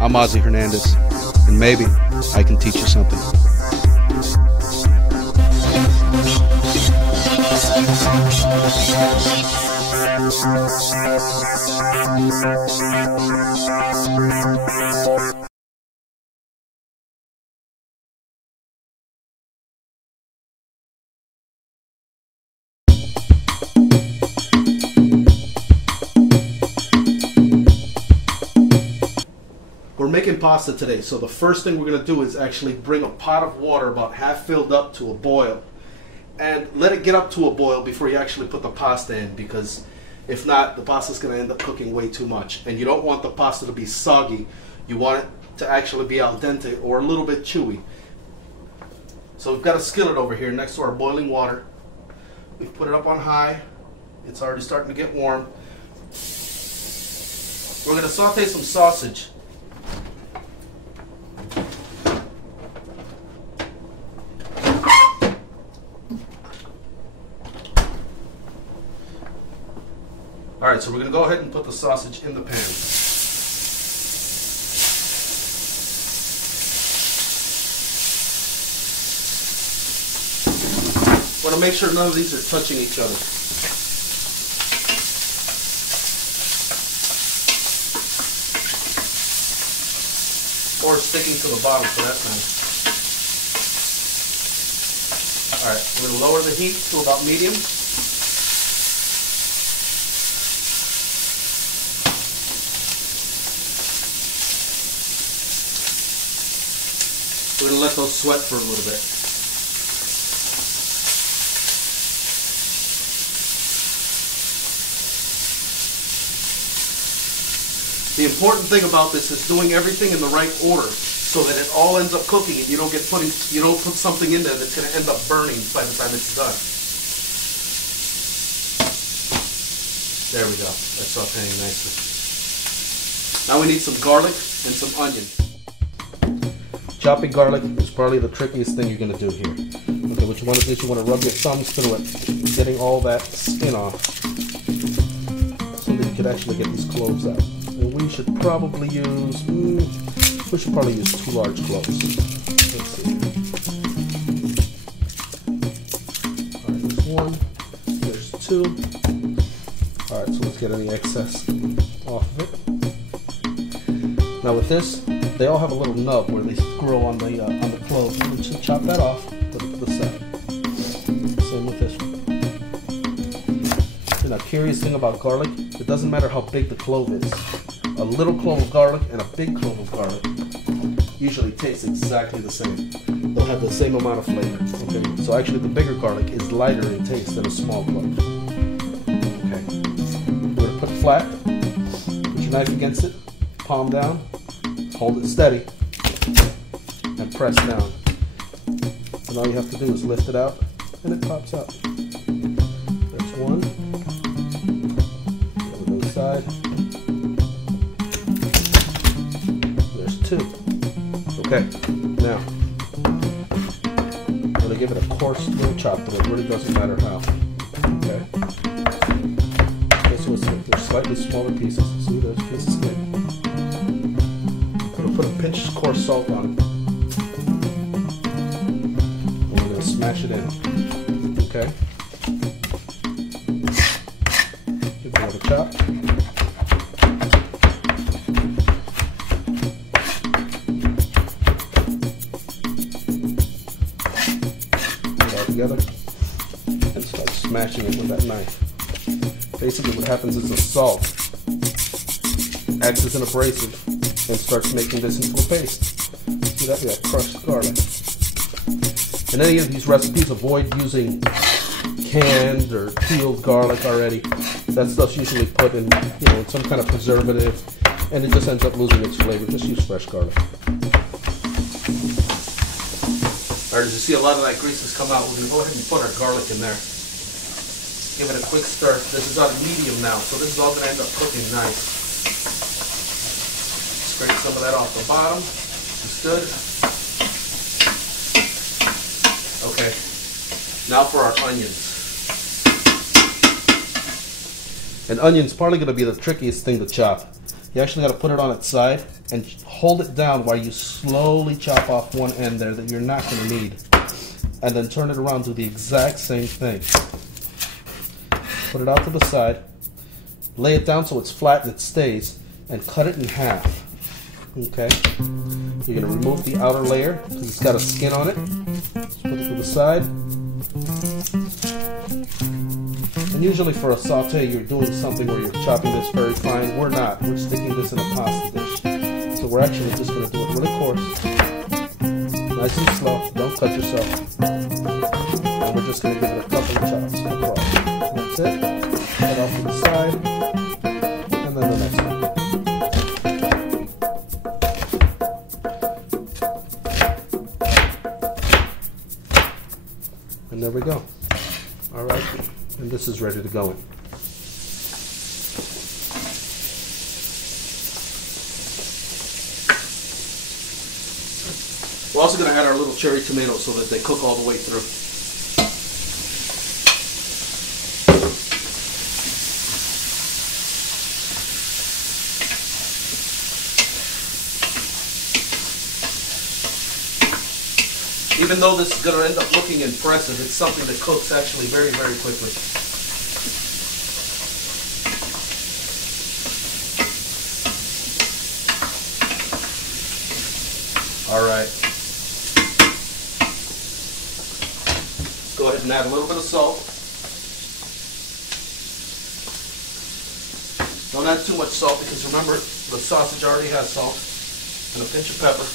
I'm Ozzy Hernandez, and maybe I can teach you something. We're making pasta today, so the first thing we're going to do is actually bring a pot of water about half filled up to a boil. And let it get up to a boil before you actually put the pasta in, because if not, the pasta is going to end up cooking way too much. And you don't want the pasta to be soggy. You want it to actually be al dente or a little bit chewy. So we've got a skillet over here next to our boiling water. We've put it up on high. It's already starting to get warm. We're going to saute some sausage. Alright, so we're going to go ahead and put the sausage in the pan. Want to make sure none of these are touching each other. Or sticking to the bottom for that matter. Alright, we're going to lower the heat to about medium. We're going to let those sweat for a little bit. The important thing about this is doing everything in the right order so that it all ends up cooking and you don't put something in there that's going to end up burning by the time it's done. There we go. That's sauteing nicely. Now we need some garlic and some onion. Chopping garlic is probably the trickiest thing you're going to do here. Okay, what you want to do is you want to rub your thumbs through it, getting all that skin off, so that you can actually get these cloves out. And we should probably use, 2 large cloves. Let's see. Alright, there's 1, there's 2. Alright, so let's get any excess off of it. Now with this, they all have a little nub where they grow on the clove. So we should chop that off, put it to the side. Same with this one. And a curious thing about garlic, it doesn't matter how big the clove is. A little clove of garlic and a big clove of garlic usually taste exactly the same. They'll have the same amount of flavor. Okay, so actually the bigger garlic is lighter in taste than a small clove. Okay, we're going to put it flat, put your knife against it, palm down, hold it steady, and press down. And all you have to do is lift it out, and it pops out. There's 1. The other side. There's 2. Okay, now I'm going to give it a coarse little chop, but it really doesn't matter how. Okay. This was there's slightly smaller pieces. See, there's a piece of skin. Put a pinch of coarse salt on it. And we're going to smash it in. Okay? Give it another chop. Put it all together and start smashing it with that knife. Basically what happens is the salt acts as an abrasive and starts making this into a paste. See that? We have crushed garlic. In any of these recipes, avoid using canned or peeled garlic already. That stuff's usually put in, in some kind of preservative, and it just ends up losing its flavor. Just use fresh garlic. Alright, as you see, a lot of that grease has come out. We're going to go ahead and put our garlic in there. Give it a quick stir. This is on medium now, so this is all going to end up cooking nice. Scrape some of that off the bottom. It's good. Okay. Now for our onions. And onion's probably going to be the trickiest thing to chop. You actually got to put it on its side and hold it down while you slowly chop off one end there that you're not going to need. And then turn it around, do the exact same thing. Put it out to the side, lay it down so it's flat and it stays, and cut it in half. Okay? You're going to remove the outer layer because it's got a skin on it. Just put it to the side. And usually for a saute, you're doing something where you're chopping this very fine. We're not. We're sticking this in a pasta dish. So we're actually just going to do it really coarse. Nice and slow. Don't cut yourself. And we're just going to give it a couple of chops across. That's it. Head off to the side. And then the next one. And there we go. Alright. And this is ready to go in. We're also going to add our little cherry tomatoes so that they cook all the way through. Even though this is going to end up looking impressive, it's something that cooks actually very, very quickly. All right. Let's go ahead and add a little bit of salt. Don't add too much salt because remember, the sausage already has salt. And a pinch of pepper.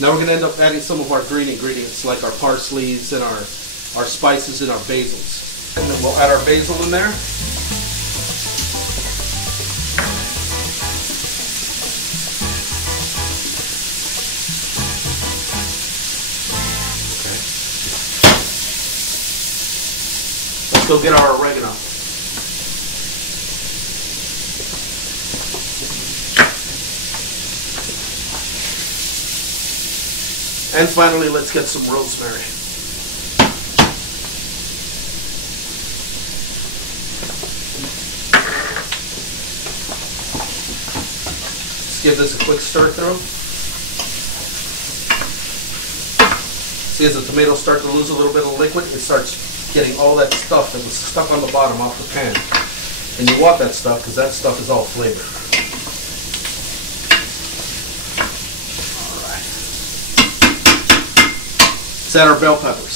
Now we're going to end up adding some of our green ingredients like our parsleys and our spices and our basils. And then we'll add our basil in there. Okay. Let's go get our oregano. And finally, let's get some rosemary. Let's give this a quick stir through. See, as the tomatoes start to lose a little bit of liquid, it starts getting all that stuff that was stuck on the bottom off the pan. And you want that stuff because that stuff is all flavor. Let's add our bell peppers.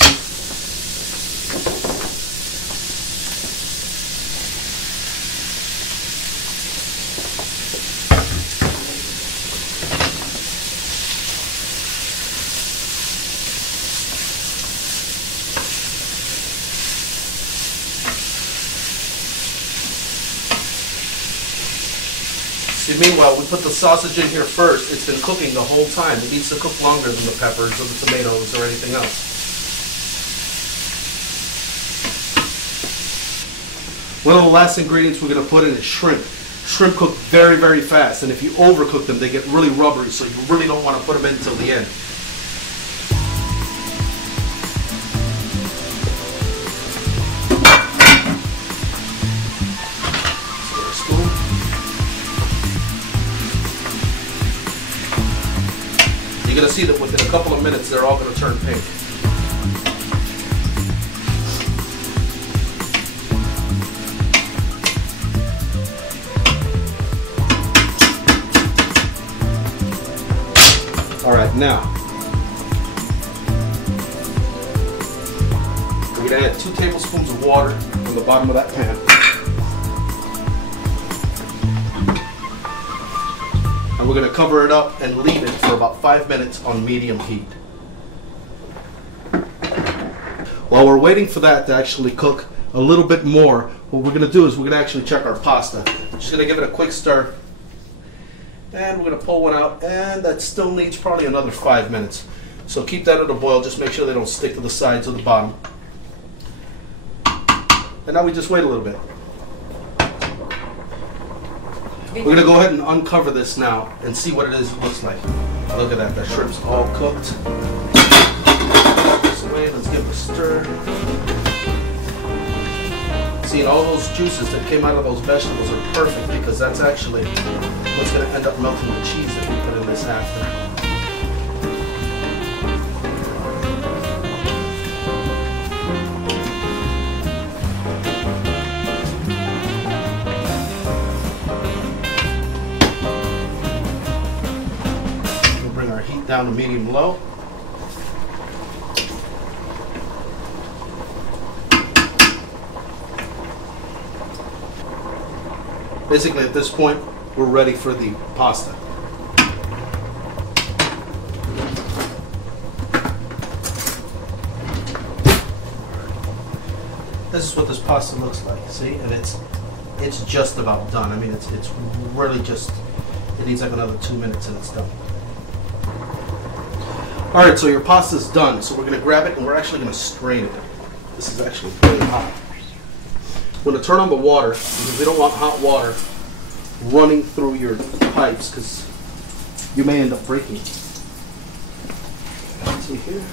See, meanwhile, we put the sausage in here first. It's been cooking the whole time. It needs to cook longer than the peppers or the tomatoes or anything else. One of the last ingredients we're going to put in is shrimp. Shrimp cook very, very fast, and if you overcook them, they get really rubbery, so you really don't want to put them in until the end. You're going to see that within a couple of minutes they're all going to turn pink. Alright, now we're going to add 2 tablespoons of water on the bottom of that pan. And we're going to cover it up and leave it for about 5 minutes on medium heat. While we're waiting for that to actually cook a little bit more, what we're going to do is we're going to actually check our pasta. Just going to give it a quick stir. And we're going to pull one out, and that still needs probably another 5 minutes. So keep that at a boil, just make sure they don't stick to the sides or the bottom. And now we just wait a little bit. We're going to go ahead and uncover this now and see what it looks like. Look at that, the shrimp's all cooked. This away, let's give it a stir. See, See, and all those juices that came out of those vegetables are perfect because that's actually what's going to end up melting the cheese that we put in this after. We'll bring our heat down to medium-low. Basically, at this point, we're ready for the pasta. This is what this pasta looks like, see? And it's just about done. I mean, it's really just, it needs like another 2 minutes and it's done. All right, so your pasta's done. So we're gonna grab it and we're actually gonna strain it. This is actually really hot. We're going to turn on the water because we don't want hot water running through your pipes because you may end up breaking. See here.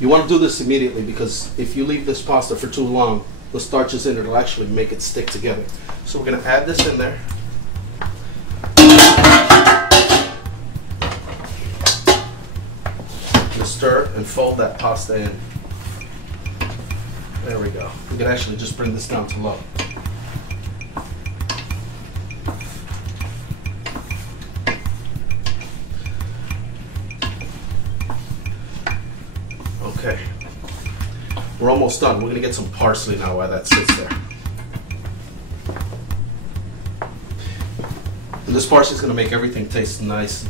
You want to do this immediately because if you leave this pasta for too long, the starch is in it, it'll actually make it stick together. So we're going to add this in there. Just stir and fold that pasta in. There we go. We can actually just bring this down to low. Okay. We're almost done. We're going to get some parsley now while that sits there. And this parsley is going to make everything taste nice.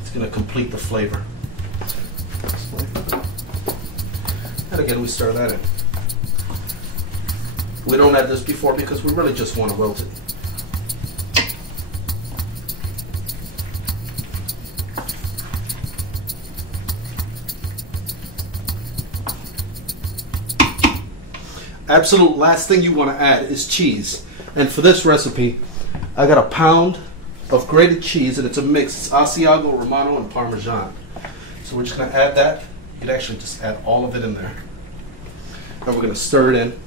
It's going to complete the flavor. And again, we stir that in. We don't add this before because we really just want to wilt it. Absolute last thing you want to add is cheese. And for this recipe, I got a pound of grated cheese, and it's a mix. It's Asiago, Romano, and Parmesan. So we're just going to add that. You can actually just add all of it in there. And we're going to stir it in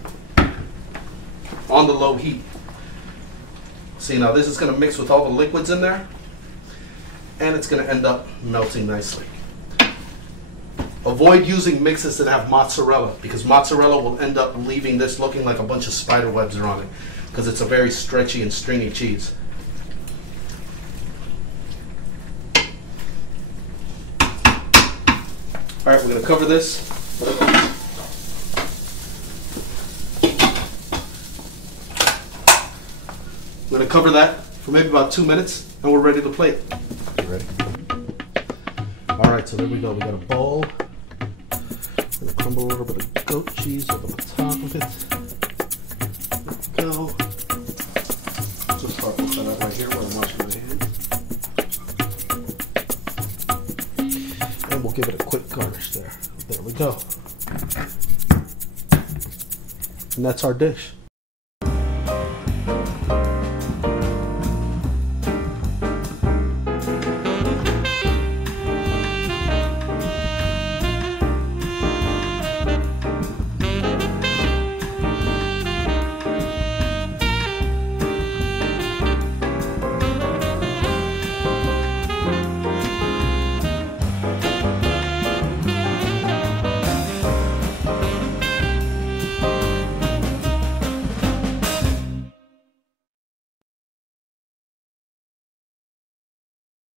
on the low heat. See, now this is going to mix with all the liquids in there, and it's going to end up melting nicely. Avoid using mixes that have mozzarella because mozzarella will end up leaving this looking like a bunch of spider webs are on it because it's a very stretchy and stringy cheese. All right, we're going to cover this. We're going to cover that for maybe about 2 minutes and we're ready to plate. You ready? All right, so there we go. We got a bowl. Gonna crumble a little bit of goat cheese over the top of it. There we go. Just start with that right here where I'm washing my hands. And we'll give it a quick garnish there. There we go. And that's our dish.